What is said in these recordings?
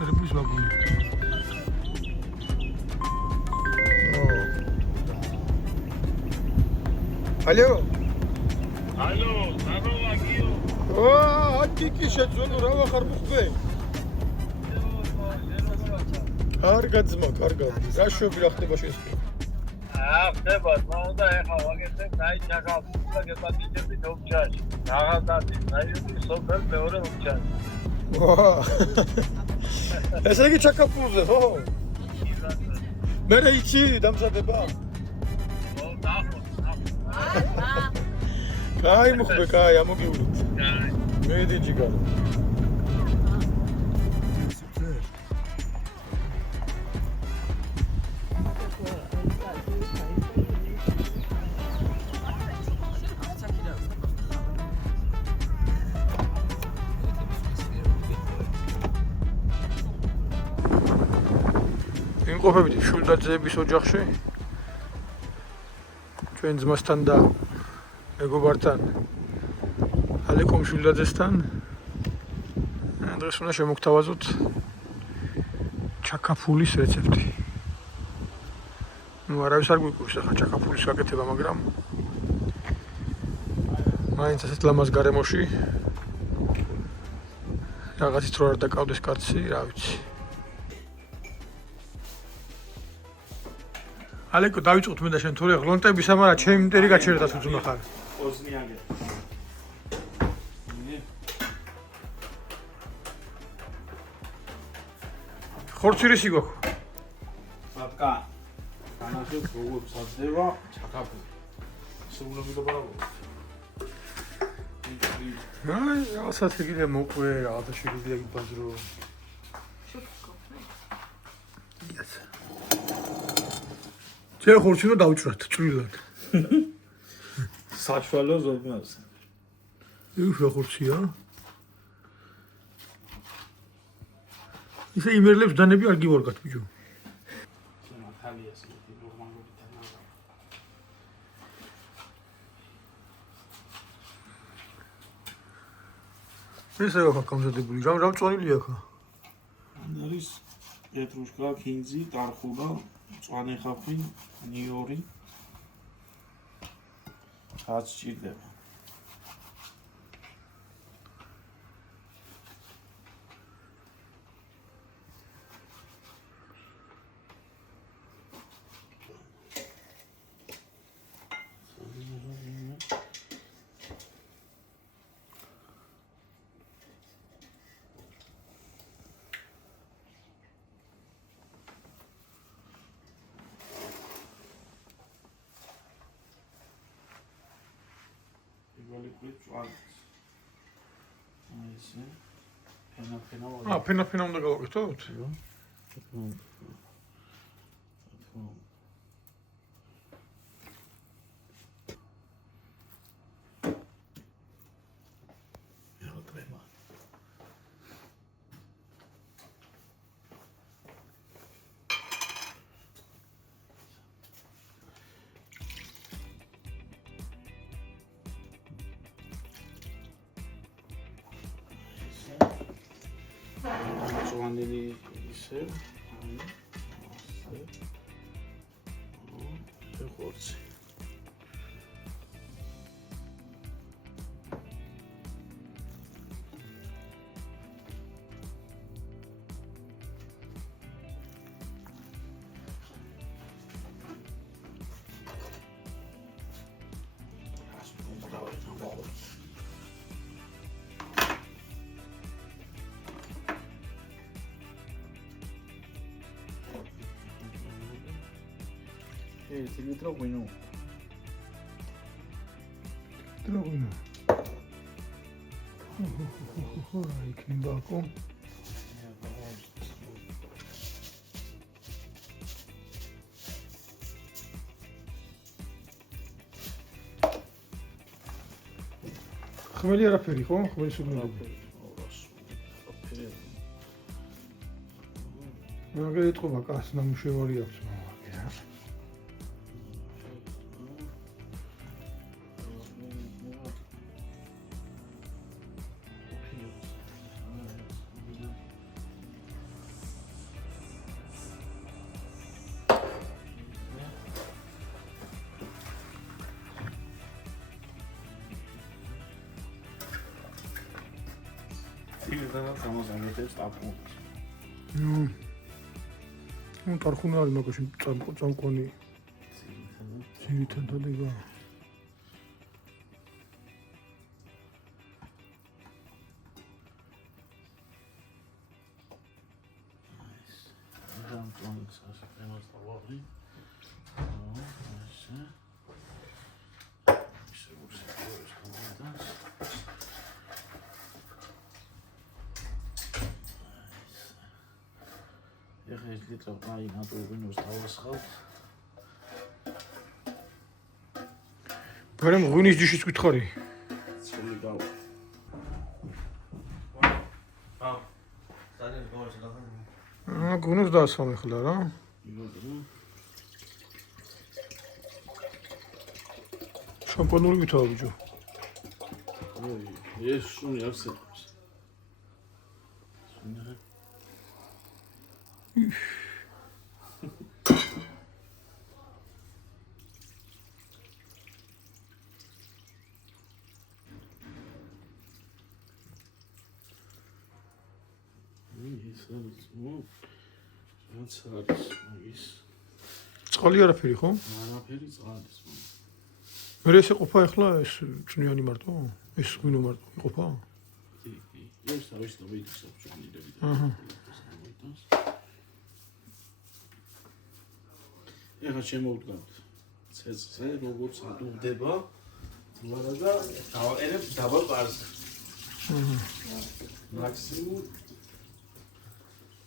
ჩამოხატარებულის ვაგონი. Алло. Алло, здорово, Гио. ატიკი შეძვენო რა ვახარ მუხბე? კარგად ძმა, კარგად. რა შევი რა ხდება შესკი? ხდება, თქო, ეხლა ვაგეთებ, აი ჩაკავდა გეპატიჭები თოქჩაში. რაღაცადი, რაიონი სოფელ მეორე თოქჩაში. ვა. ესე იგი ჩაკაპულზე, ხო? მე რა იცი დამზადება? ო, ნახო. კაი მუხბე, კაი, ამოგივლით. კაი. მედი ჯიგარო. იმყოფებით შულდაძეების ოჯახში. ჩვენ ძმასთან და მეგობართან ალეკომ შულდაძესთან. დღეს უნდა შემოგთავაზოთ ჩაკაფულის რეცეპტი. ნუ არავის არ გვიკვირს ახლა ჩაკაფულის გაკეთება, მაგრამ მაინც ასეთ ლამაზ გარემოში რაღაცით რო არ დაკავდეს კაცი, რა ვიცი. ალეკო დავიწყოთ მე და შენ თორე ღლონტების ამარა ჩემი მტერი გაჩერდა თუ ძუნახარ. ოზნიაგე. ხორცირისი გვაქვს. ბაბკა. განახილ როგორ საძდება ჩაკაფული. სულ უნდა მიდაბარავო. აი, რაღაცა შეგიძლია მოყვე, რაღაცა შეგიძლია გიბაზრო. იაც. შენ ხორცი უნდა დავჭრათ წვრილად. საშუალო ზომაზე. იქ ხორცია. ისე იმერლებს დანები არ გივარგათ ბიჭო. მართალიას მეტი ნორმალურიდან არა. ესე აქვს გამზადებული. რა მწვანილია ხა? არის პეტრუშკა, კინძი, ტარხურა, მწვანე ხალხი, ნიორი. რაც ჭირდება. ვალიკული წვალი. აი ესე. ფენა. ფენა უნდა გავაკეთოთ? მწვანილი ისე. ხორცი. ერთი ლიტრო ღვინო. ღვინო. აი კინბაკო. ხმელი არაფერი ხო? ხმელი სულ მაგერი ეთქობა კაც ნამუშევარი აქვს მაგერა. თირდანაც ამოსამეთებს აპუნქტს. ნუ ტარხუნა არის მაგაში წამყვანი ძირითადად იგა. ეხლა ეს ლიტრი აი ნატურგინოს დავასხავთ. მაგრამ ღვინის ჯიშიც გითხარი. ცული გავა. გუნოს დაასვამ ახლა რა. შამპანური ვითავა ბიჭო. ეს შუნი არ სიტყვას. შუნი წყალი არაფერი ხო? არაფერი წყალის. მე ესე ყოფა ახლა ეს წვნიანი მარტო? ეს ღვინო მარტო იყოფა? ეს თავის დავიდეს საბჭონილები და ეხლა შემოვდგავთ ცეცხლზე როგორც ადუღდება თუმცა და დავაყენებ დაბალ პარზე. მაქსიმუმ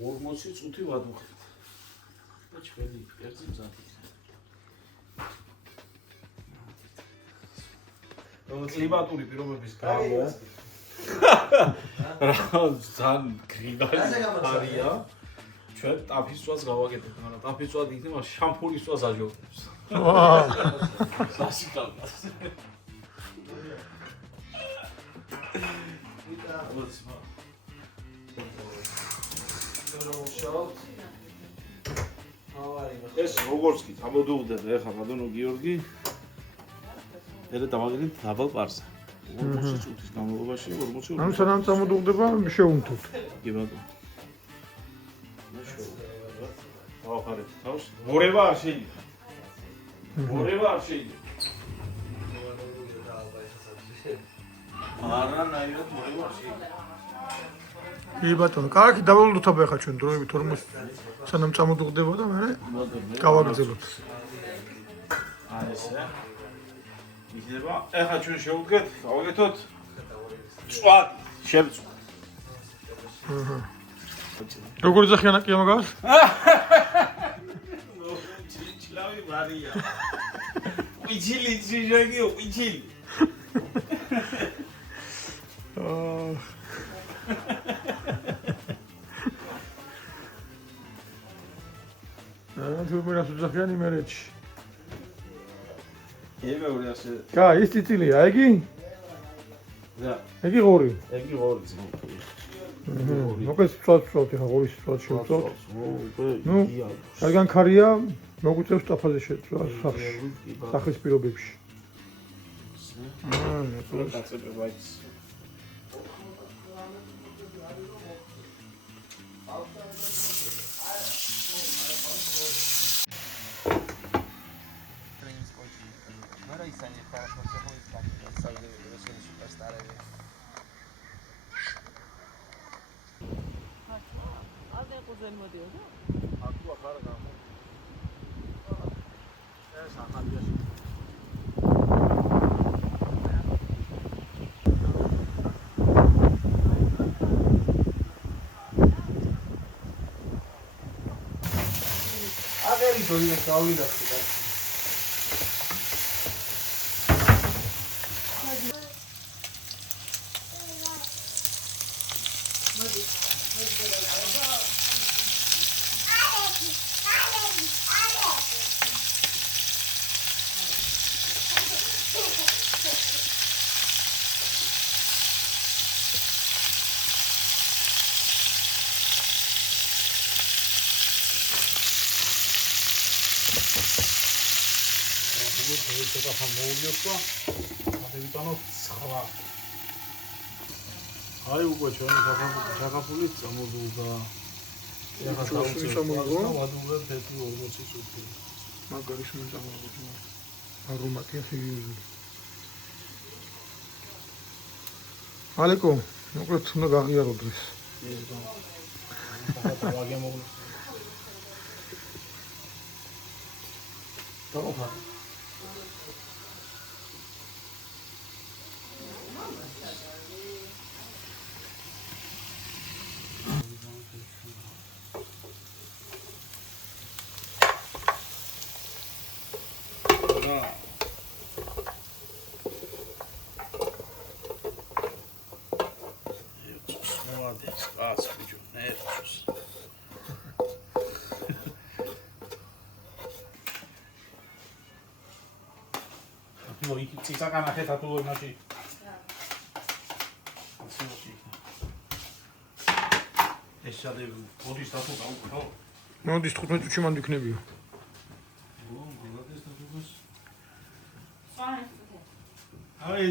40 წუთი ვადუღებ. და ჩვენი კერძი მზად იქნება. კლიმატური პირობების გამო რა ძალიან გრიგალია. ჩვენ ტაფისვას გავაკეთებთ, მაგრამ ტაფისვად იქნება შამპურისვას აჟურებს. აა. სასიკალკას. ეს როგორც კი ამოდუღდება ეხლა ბატონო გიორგი ერე დავაგდით დაბალ პარზე 40 წუთის განმავლობაში 40 ანუ სანამ წამოდუღდება შეუნთოთ. კი ბატონო დავახარეთ თავს მორევა არ შეიძლება მორევა არ შეიძლება არანაირად მორევა არ შეიძლება კი ბატონო, კარგი დავალოთ აბა ხა ჩვენ დროებით 40 სანამ წამოდუღდება და მე გავაგრძელოთ. აი ესე იქნება ეხლა ჩვენ შევუდგეთ გავაკეთოთ წვად შევწვ როგორ ზახიანა კი ამაგავს? ჩილავი მარია უიჩილი ძიჟაგი უიჩილი თუ მე რას ზახიანი მერეჩი. ემეური ასე კა ის წიწილია, იგი? და იგი ღორი. ეგი ღორი ძმო მოკლედ სწორად ხა ღორის სწორად შევწოთ. ნუ რადგან ქარია მოგვიწევს ტაფაზე შეწვა სახში. სახის პირობებში. დაწება ის აგერი ძოინე გავიდახე და აი უკვე ჩვენი ჩახაფული წამოდულდა. ეხლა ჩახაფული წამოიღო? ვადუღებ 40 წუთი. მაგარი შემოწამებული. არომატი ახირი. ალეკო, მოკლედ უნდა გაღიარო დღეს. ეს და ახლა ვაგემოვლ. დაუხარ. Ას ბიჭო, ნერვს. נו, იქ ცისაკანა ხეთა თუ იმაში. ეს შადე ოდის დათო გაუკეთო. მოდის 15 წუთში მანდ იქნებიო. აი,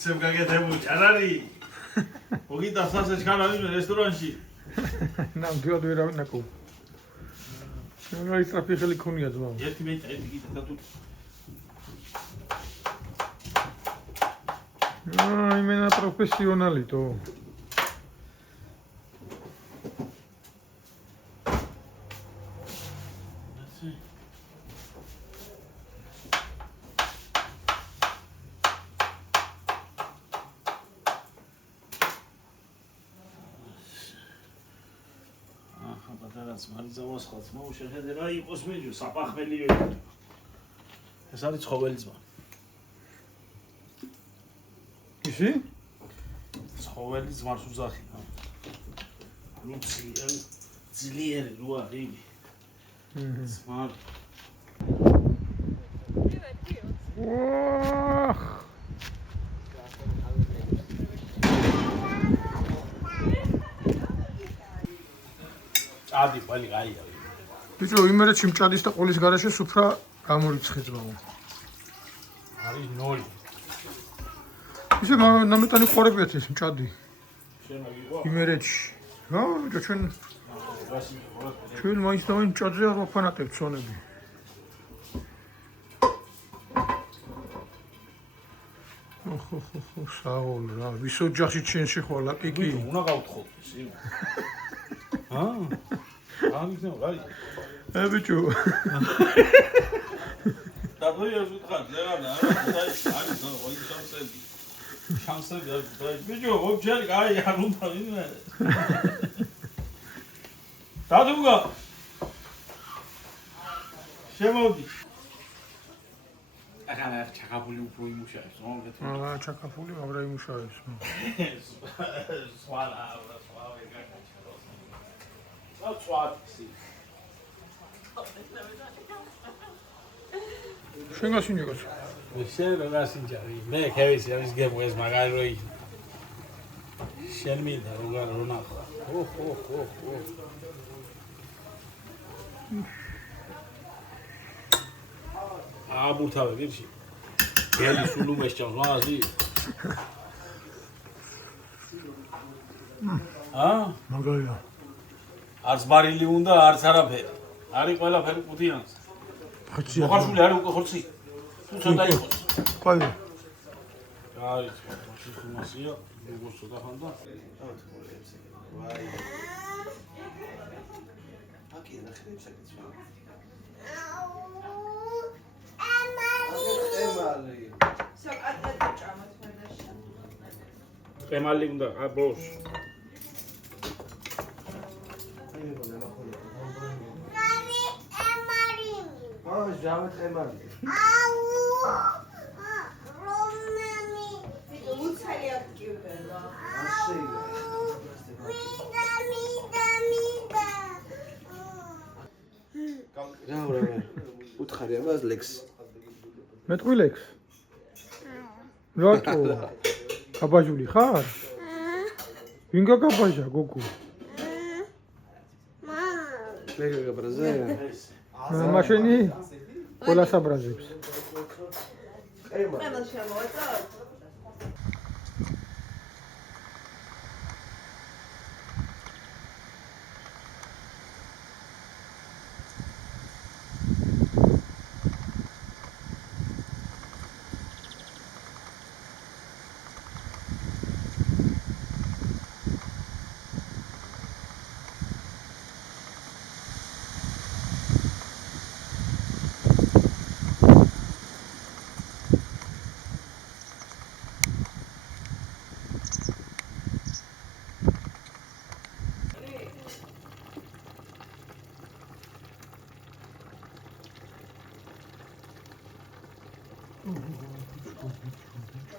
ცემ გაგეთებული ჭარარი. ოგი დასასე ჩქარავი რესტორანში. ნამდვილად ვერავინ ნაკო. რა ისტრაფი ხელი ქონია ძმა. ერთი მეტა, ერთი კიდე დათო. აი მენა პროფესიონალიტო. ბატონაც მარიძავას ხალხს მოუშეხედე რა იყოს მეჯო საფახმელიო. ეს არის ცხოველი ძმა. ისი? ცხოველი ძმას უძახინა. ძლიერი როა რიგი. ძმარ. ოხ! ჭადი ყველი გაია. ბიჭო, იმერეთში მჭადის და ყოლის garaშე სუფრა გამორიცხე ძმაო. არის 0. ისე ნამეტანი ყორებიათ ეს მჭადი. შენ მაგიღო? იმერეთში. რა, ბიჭო, ჩვენ მაინც და მაინც მჭადზე არ ვაფანატებთ ცონები. ოხ, საულ რა, ვის ოჯახში ჩვენ შეხვალა კიკი. უნდა გავთხოვდეს, იმ. ამიქნე რა. ბიჭო. დაბოიას უთხარ, ზეგანა, არის ორი შანსები. შანსები არის, ბიჭო, ოფიციალი კაი არ უნდა ვინმე. დადუგა. შემოდი. ახლა ჩაკაფული უფრო იმუშავებს, მოგეთ. ჩაკაფული, მაგრამ იმუშავებს. სვალა, სვალა. შენ გასინჯოს. შენ რა გასინჯარი? მე ქევისი არის გემოს მაგარი როი. შენ მინდა როგორ რონახო. ოჰ. აბუთავე გირში. გელი სულ უმეშჭავს მაგაზი. მაგარია. არც ბარილი უნდა, არც არაფერი. არის ყველაფერი პუტიანს. ხაცია. მოხარშული არის უკვე ხორცი. თუ ცოტა იყოს. ყაი. არის ხორცი ხუმასია, როგორ ცოტა ხან და. ვაი. აკირა ხლებს აკეთებს. ემალი. საკატეთო ჭამოთ მერდაში. ემალი უნდა, ბოს. Mama, já vai mami. უთხარი ამას ლექს. მეტყვი ლექს? რატო? გაბაჟული ხარ? ვინ გაგაბაჟა გოგო? მე გაგაბრაზე? მაშენი ყველას აბრაზებს. ყველა შემოვეწოთ.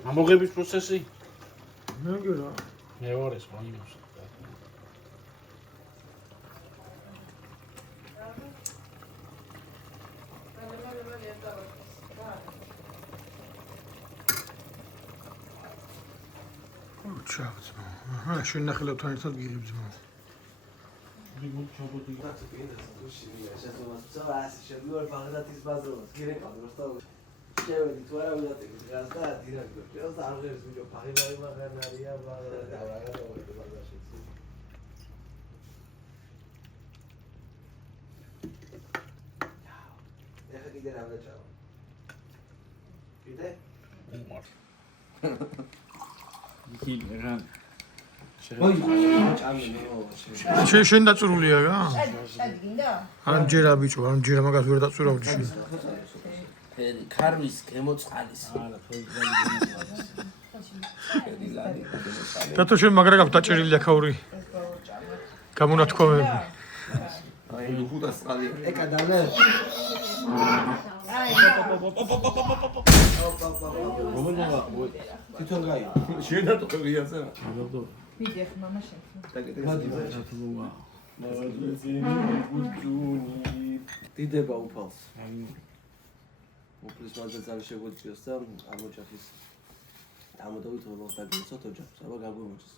ამოღების პროცესი მეგე რა. მეორეს მოიმოს. ჩაღწმო. აჰა, შენ ნახელავთან ერთად გიღებ ძმა. შენ დაწურულია რა? წადგინდა? ამჯერა ბიჭო, ამჯერა მაგას ვერ დაწურავდი შენ. ქარვის გემოწყალის. დათო შენ მაგრა გაქვს დაჭერილი აქაური გამონათქვამები. აი, ხუთას წყალი. ეკა დანე. აი, რომელმა თვითონ გაი. შენ დატოვებია ზე. მიდი ახლა მამა შენ. დიდება უფალს. უფლის მანძილს არ შეგვეციოს და ამოჭახის. ამოდავით ვოლონტარიებსა ოჯახს, აბა გაგვიმოჩეს.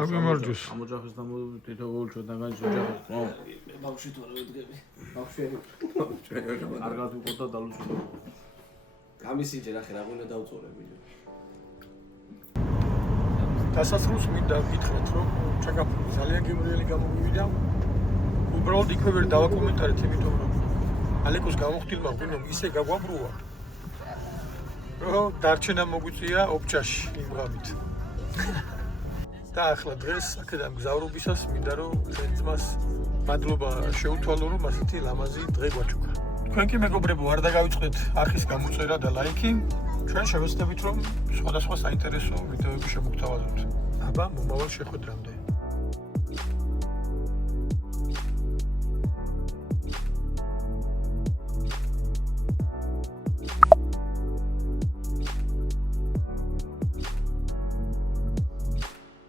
აღმარჯოს. ამოჯახის და თითო გოლჩოდან განჯოჯახის. ხო. ბავშვი თუ არ ვედგები. ბავშვი. კარგად იყო და დალუსო. გამისიჯე რა ხე რა გვინდა დავწორები. დასასრულს მინდა გითხრათ, რომ ჩაკაფული ძალიან გემრიელი გამომივიდა. უბრალოდ იქვე ვერ დავაკომენტარეთ, იმიტომ რომ ალეკოს გამოხდილმა ღვინომ ისე გაგვაბრუა, რომ დარჩენა მოგვიწია ობჭაში იმ ღამით. და ახლა დღეს აქედან გზავრობისას მინდა რომ შენ ძმას მადლობა შეუთვალო, რომ ასეთი ლამაზი დღე გვაჩუქა. თქვენ კი მეგობრებო, არ დაგავიწყდეთ არხის გამოწერა და ლაიქი. ჩვენ შევეცდებით, რომ სხვადასხვა საინტერესო ვიდეოები შემოგთავაზოთ. აბა, მომავალ შეხვედრამდე.